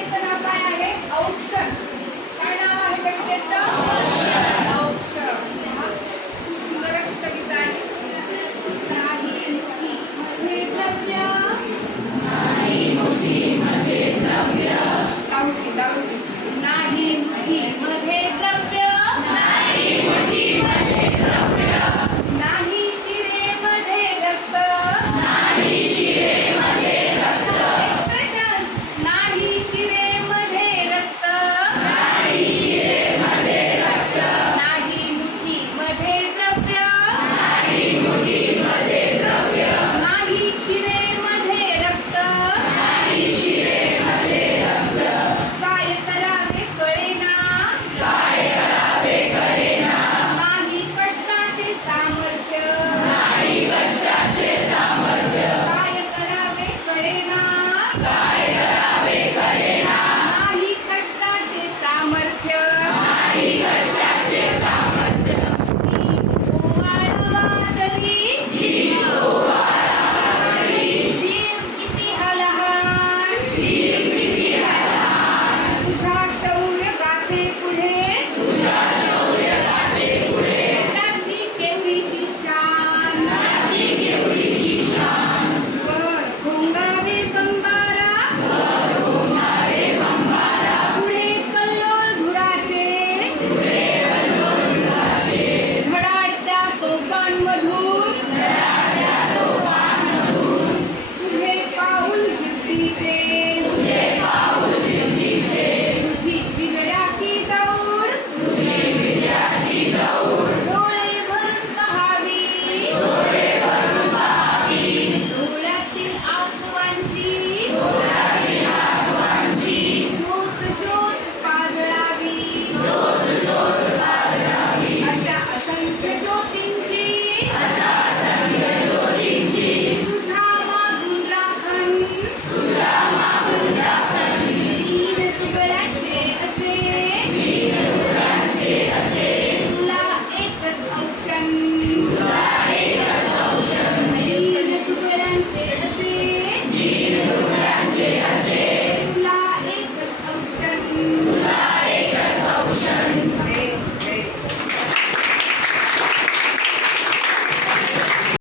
कवितेचं नाव काय आहे? औक्षण. काय नाव आहे कवितेचं? औक्षण. खूप सुंदर अशी कविता आहे. नाही मुठीमध्ये द्रव्य, नाही मुठीमध्ये द्रव्य, नाही मुठीमध्ये द्रव्य, नाही मुठीमध्ये द्रव्य, नाही शिरेमध्ये रक्त, नाही शिरेमध्ये रक्त, एक्सप्रेशन्स, नाही शिरेमध्ये रक्त, नाही शिरेमध्ये रक्त, नाही मुठीमध्ये द्रव्य, नाही मुठीमध्ये द्रव्य, नाही शिरेमध्ये रक्त, नाही शिरेमध्ये रक्त, काय करावे कळेना, काय करावे कळेना, नाही कष्टाचे सामर्थ्य, नाही कष्टाचे सामर्थ्य, काय करावे कळेना,